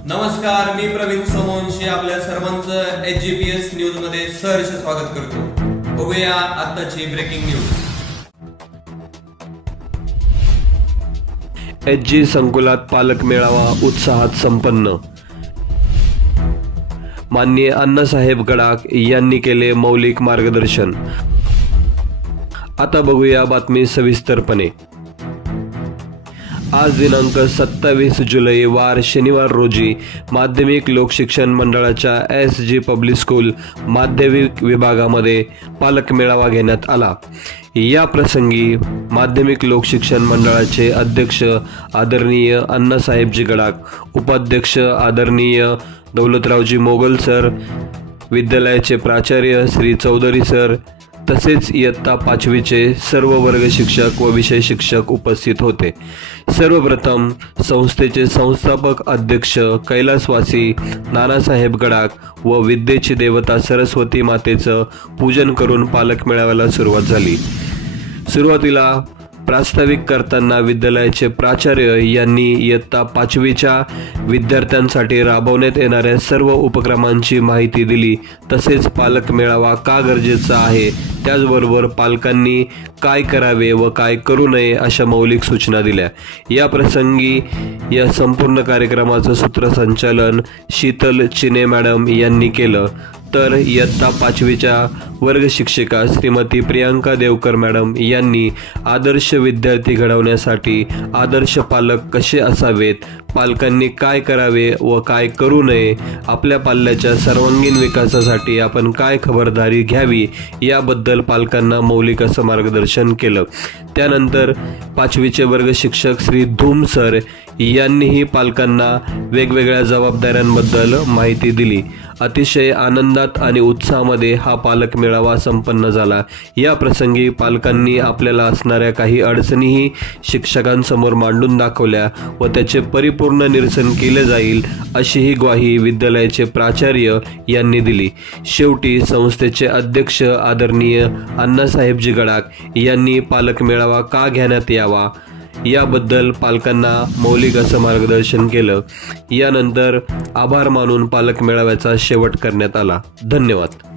नमस्कार, मी प्रवीण सोमवंशी आपल्या सर्वांचं HGPS न्यूज मध्ये सहर्ष स्वागत करतो। बघूया आताची ब्रेकिंग न्यूज। HG संकुलात पालक मेळावा उत्साहात संपन्न। माननीय अण्णासाहेब गडाख यांनी केले मौलिक मार्गदर्शन। आता बघूया बातमी सविस्तरपणे। आज दिनांक 27 जुलै वार शनिवार रोजी माध्यमिक लोकशिक्षण मंडळाच्या SG पब्लिक स्कूल माध्यमिक विभागामध्ये पालक मेळावा घेण्यात आला। या प्रसंगी माध्यमिक लोकशिक्षण मंडळाचे अध्यक्ष आदरणीय अण्णासाहेबजी गडाख, उपाध्यक्ष आदरणीय दौलतरावजी मोगल सर, विद्यालयाचे प्राचार्य श्री चौधरी सर तसेच इयत्ता 5वीचे सर्व वर्ग शिक्षक व विषय शिक्षक उपस्थित होते। सर्वप्रथम संस्थेचे संस्थापक अध्यक्ष कैलासवासी नानासाहेब गडाख व विद्येची देवता सरस्वती मातेचं पूजन करून पालक मेळाव्याला सुरुवात झाली। सुरुवातीला प्रास्ताविक करताना विद्यालयाचे प्राचार्य यांनी इयत्ता 5वीच्या विद्यार्थ्यांसाठी राबवण्यात येणाऱ्या सर्व उपक्रमांची माहिती दिली। तसेच पालक मेळावा का गरजेचा आहे, त्याचबरोबर पालकांनी काय करावे व काय करू नये अशा मौलिक सूचना दिल्या। या प्रसंगी या संपूर्ण कार्यक्रमाचं सूत्रसंचालन शीतल चिने मॅडम यांनी केलं, तर इयत्ता 5वीच्या वर्ग शिक्षिका श्रीमती प्रियांका देवकर मॅडम यांनी आदर्श विद्यार्थी घडवण्यासाठी आदर्श पालक कसे असावेत, पालकांनी काय करावे व काय करू नये, आपल्या पाल्याच्या सर्वांगीण विकासासाठी आपण काय खबरदारी घ्यावी याबद्दल पालकांना मौलिक असं मार्गदर्शन केलं। त्यानंतर 5वीचे वर्ग शिक्षक श्री धूम सर यांनीही पालकांना वेगवेगळ्या जबाबदाऱ्यांबद्दल माहिती दिली। अतिशय आनंदात आणि उत्साहामध्ये हा पालक मेळावा संपन्न झाला। या प्रसंगी पालकांनी आपल्याला असणाऱ्या काही अडचणीही शिक्षकांसमोर मांडून दाखवल्या व त्याचे परिपूर्ण निरसन केले जाईल अशीही ग्वाही विद्यालयाचे प्राचार्य यांनी दिली। शेवटी संस्थेचे अध्यक्ष आदरणीय अण्णासाहेबजी गडाख यांनी पालक मेळावा का घेण्यात यावा याबद्दल पालकांना मौलिक असं मार्गदर्शन केलं। यानंतर आभार मानून पालक मेळाव्याचा शेवट करण्यात आला। धन्यवाद।